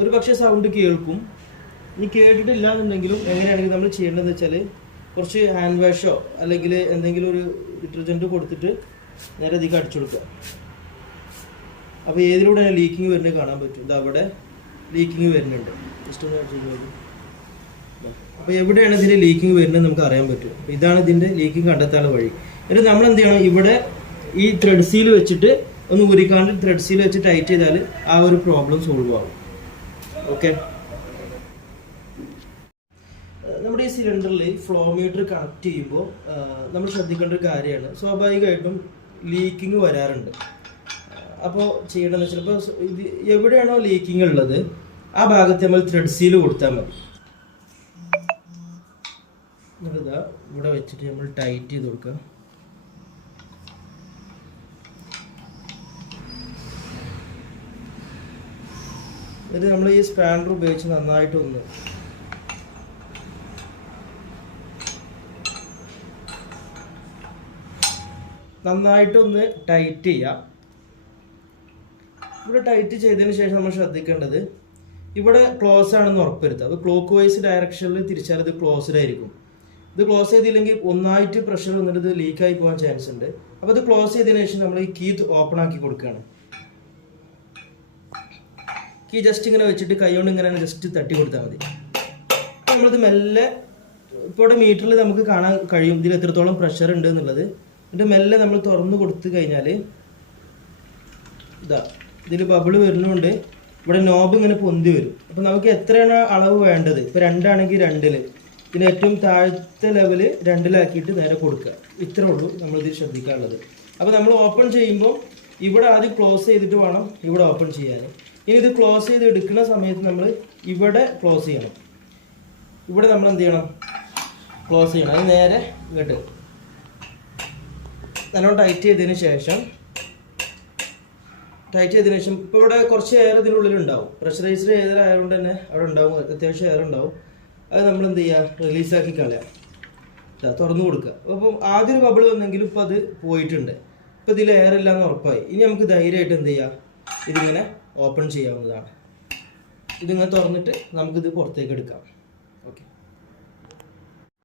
ഒരു പക്ഷേ സൗണ്ട് കേൾക്കും. ഇനി കേട്ടിട്ടില്ല എന്നുണ്ടെങ്കിലും എങ്ങനെയാണെങ്കിൽ നമ്മൾ ചെയ്യേണ്ടതെന്ന് വെച്ചാൽ കുറച്ച് ഹാൻഡ് വാഷോ അല്ലെങ്കിൽ എന്തെങ്കിലും ഒരു ഡിറ്റർജൻറ്റ് കൊടുത്തിട്ട് നേരെ അധികം അടിച്ചു കൊടുക്കുക. അപ്പോൾ ഏതിലൂടെയാണ് ലീക്കിങ് വരുന്നത് കാണാൻ പറ്റും. ഇത് അവിടെ ലീക്കിങ് വരുന്നുണ്ട്. ജസ്റ്റ് ഒന്ന് അടിച്ചു നോക്കി. അപ്പോൾ എവിടെയാണ് ഇതിൻ്റെ ലീക്കിങ് വരുന്നത് നമുക്ക് അറിയാൻ പറ്റും. അപ്പോൾ ഇതാണ് ഇതിൻ്റെ ലീക്കിങ് കണ്ടെത്താനുള്ള വഴി. എന്നിട്ട് നമ്മൾ എന്ത് ചെയ്യണം, ഇവിടെ ഈ ത്രെഡ് സീൽ വെച്ചിട്ട് ഒന്ന് ഉരിക്കാണ്ട് ത്രെഡ് സീൽ വെച്ച് ടൈറ്റ് ചെയ്താൽ ആ ഒരു പ്രോബ്ലം സോൾവ് ആവും. ഓക്കെ, നമ്മുടെ ഈ സിലിണ്ടറിൽ ഫ്ലോ മീറ്റർ കണക്ട് ചെയ്യുമ്പോൾ നമ്മൾ ശ്രദ്ധിക്കേണ്ട ഒരു കാര്യമാണ്, സ്വാഭാവികമായിട്ടും ലീക്കിങ് വരാറുണ്ട്. അപ്പോൾ ചെയ്യേണ്ടതെന്ന് വെച്ചാൽ ഇപ്പോൾ ഇത് എവിടെയാണോ ലീക്കിങ് ഉള്ളത് ആ ഭാഗത്ത് നമ്മൾ ത്രെഡ് സീൽ കൊടുത്താൽ മതി. എന്നിട്ടിതാ ഇവിടെ വെച്ചിട്ട് നമ്മൾ ടൈറ്റ് ചെയ്ത് കൊടുക്കുക. എന്നിട്ട് നമ്മൾ ഈ സ്പാനർ ഉപയോഗിച്ച് നന്നായിട്ടൊന്ന് ടൈറ്റ് ചെയ്യാം. ഇവിടെ ടൈറ്റ് ചെയ്തതിന് ശേഷം നമ്മൾ ശ്രദ്ധിക്കേണ്ടത് ഇവിടെ ക്ലോസ് ആണെന്ന് ഉറപ്പുവരുത്തുക. അപ്പോൾ ക്ലോക്ക് വൈസ് ഡയറക്ഷനിൽ തിരിച്ചാൽ ഇത് ക്ലോസ്ഡ് ആയിരിക്കും. ഇത് ക്ലോസ് ചെയ്തില്ലെങ്കിൽ ഒന്നായിട്ട് പ്രഷർ വന്നിട്ട് ഇത് ലീക്കായി പോകാൻ ചാൻസ് ഉണ്ട്. അപ്പോൾ ഇത് ക്ലോസ് ചെയ്തതിന് ശേഷം നമ്മൾ ഈ കീ ഓപ്പൺ ആക്കി കൊടുക്കുകയാണ്. കീ ജസ്റ്റ് ഇങ്ങനെ വെച്ചിട്ട് കൈ കൊണ്ട് ഇങ്ങനെ ജസ്റ്റ് തട്ടി കൊടുത്താൽ മതി. നമ്മളിത് മെല്ലെ ഇപ്പോൾ ഇവിടെ മീറ്ററിൽ നമുക്ക് കാണാൻ കഴിയും ഇതിൽ എത്രത്തോളം പ്രഷർ ഉണ്ട് എന്നുള്ളത്. എന്നിട്ട് മെല്ലെ നമ്മൾ തുറന്നു കൊടുത്തു കഴിഞ്ഞാൽ ഇതാ ഇതിൽ ബബിൾ വരുന്നതുകൊണ്ട് ഇവിടെ നോബ് ഇങ്ങനെ പൊന്തി വരും. അപ്പോൾ നമുക്ക് എത്രയാണ് അളവ് വേണ്ടത്, ഇപ്പോൾ 2 ആണെങ്കിൽ 2-ൽ, ഇതിന് ഏറ്റവും താഴത്തെ ലെവല് 2-ലാക്കിയിട്ട് നേരെ കൊടുക്കുക. ഇത്രേ ഉള്ളൂ നമ്മളിതിൽ ശ്രദ്ധിക്കാനുള്ളത്. അപ്പോൾ നമ്മൾ ഓപ്പൺ ചെയ്യുമ്പോൾ ഇവിടെ ആദ്യം ക്ലോസ് ചെയ്തിട്ട് വേണം ഇവിടെ ഓപ്പൺ ചെയ്യാൻ. ഇനി ഇത് ക്ലോസ് ചെയ്ത് എടുക്കുന്ന സമയത്ത് നമ്മൾ ഇവിടെ ക്ലോസ് ചെയ്യണം. ഇവിടെ നമ്മൾ എന്ത് ചെയ്യണം, ക്ലോസ് ചെയ്യണം. അത് നേരെ ഇങ്ങോട്ട് നല്ലോണം ടൈറ്റ് ചെയ്തതിന് ശേഷം ഇപ്പോൾ ഇവിടെ കുറച്ച് എയർ ഇതിനുള്ളിലുണ്ടാവും. പ്രഷറൈസ്ഡ് എയർ ആയതുകൊണ്ട് തന്നെ അവിടെ ഉണ്ടാവും, അത്യാവശ്യം എയർ ഉണ്ടാവും. അത് നമ്മൾ എന്ത് ചെയ്യുക, റിലീസാക്കി കളയാം. തുറന്നു കൊടുക്കുക. അപ്പം ആദ്യം ഒരു ബബിൾ വന്നെങ്കിലും ഇപ്പോൾ അത് പോയിട്ടുണ്ട്. ഇപ്പോൾ ഇതിൽ എയർ ഇല്ലാന്ന് ഉറപ്പായി. ഇനി നമുക്ക് ധൈര്യമായിട്ട് എന്ത് ചെയ്യാം, ഇതിങ്ങനെ ഓപ്പൺ ചെയ്യാവുന്നതാണ്. ഇതിങ്ങനെ തുറന്നിട്ട് നമുക്കിത് പുറത്തേക്ക് എടുക്കാം.